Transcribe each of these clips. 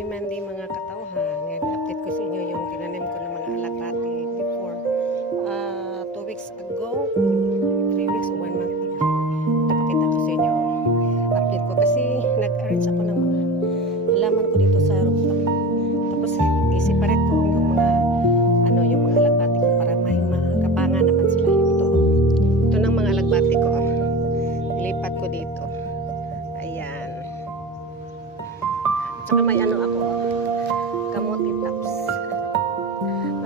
Happy Monday mga katauhan. Ngayon update ko sa inyo yung tinanim ko ng mga alakati before 2 weeks ago, 3 weeks o 1 month ago. Napakita ko sa inyo update ko kasi nag-arrange ako ng mga halaman ko dito sa rooftop. Tapos i-separate ko yung mga yung mga alagbati ko para may makapangan naman sila. Ito ng mga alagbati ko. Ilipat ko dito. Ayan. At saka may ako, kamuti tops.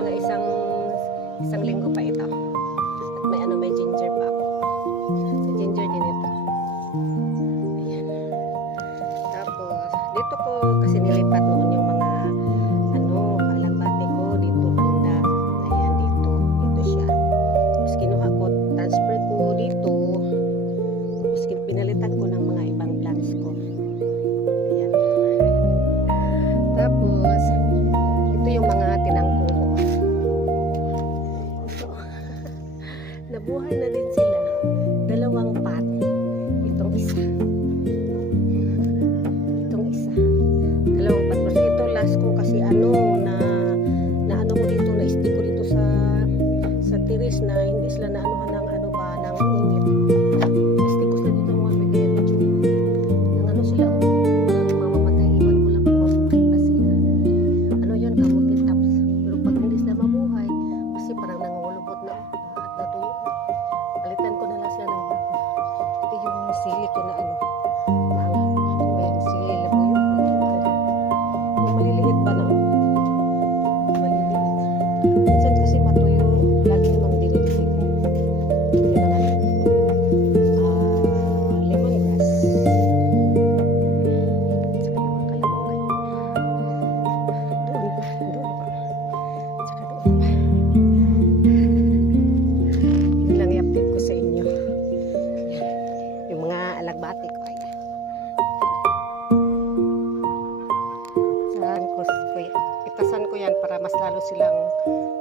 Mga isang linggo pa ito. At may ginger pa ako. Sa ginger din ito. Ayan. Tapos, dito ko kasi nilipat noon yung mga alagbati ko dito banda. Ayan, dito siya. Tapos kinuha ko, transfer ko dito. Tapos pinalitan ko ng mga ibang plants ko. Ayan. Tapos, ito yung mga tinangko ko. Ito. Nabuhay na din sila. 2 pot. Itong isa. 2 pot. Kasi ito last ko kasi na ko dito, na stick ko dito sa tiris na hindi sila naanuhan ng ng init. Stick ko sila dito ng 1 week kaya medyo sila parang mamamatay. Iwan ko lang kung mabuhay pa sila. Yun, kamuti tops. Pero pag hindi sila mabuhay kasi parang nangulubot na at natuyo. Palitan ko na lang sila ng bago. Ito yung sili ko na sili labuyo. Yung maliliit ba na maliliit. Minsan kasi matuyo, lagi namang dinidilig mo. Lemongrass. Saka yung mga kalamangan. Doon pa. Saka doon pa. Yun lang i-update ko sa inyo. Yung mga alagbati ko. Ayan. Itasan ko yan para mas lalo silang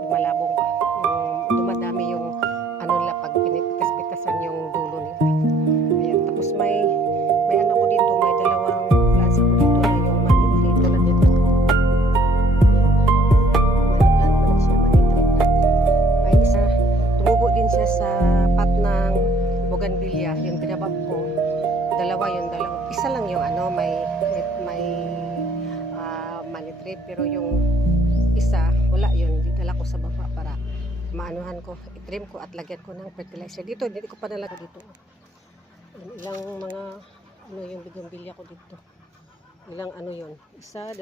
lumalabong ba. Yung dumadami yung nila pag pinipitas-pitasan yung dulo nila. Ayan. Tapos may ko dito, may 2 plants ako dito na yung money tree ko na dito. Money plant pa na siya, money tree plant. May isa, tumubo din siya sa pot ng bougainvillea, yung pinabab ko. 2 yung 2. Isa lang yung may money tree, pero yung isa wala, yun dinala ko sa baba para maanuhan ko, i-trim ko at lagyan ko ng fertilizer. Dito hindi ko pa nalagay dito. Ilang mga yung bougainvillea ko dito. Ilang yun. Isa,